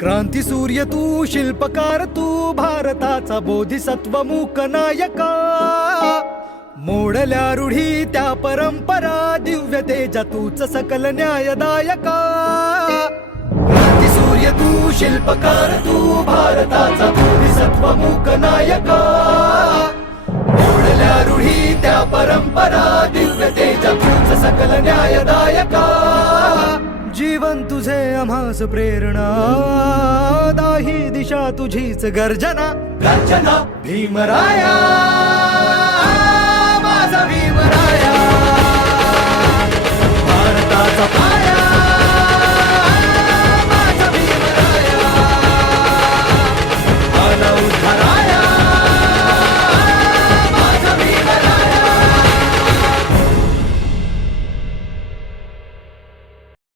क्रांती सूर्य तू, शिल्पकार तू, भारताचा बोधिसत्व मूक नायका. मोडल्या रूढी त्या परंपरा, दिव्य तेजा तूच सकल न्यायदायका. क्रांती सूर्य तू, शिल्पकार तू, भारताचा बोधिसत्व मूक नायका. मोडल्या रूढी त्या परंपरा, दिव्य तेजा तूच सकल न्यायदायका. जीवन तुझे आम्हास प्रेरणा, दाही दिशा तुझीच गर्जना. गर्जना भीमराया, माझा भीमराया. भारताचा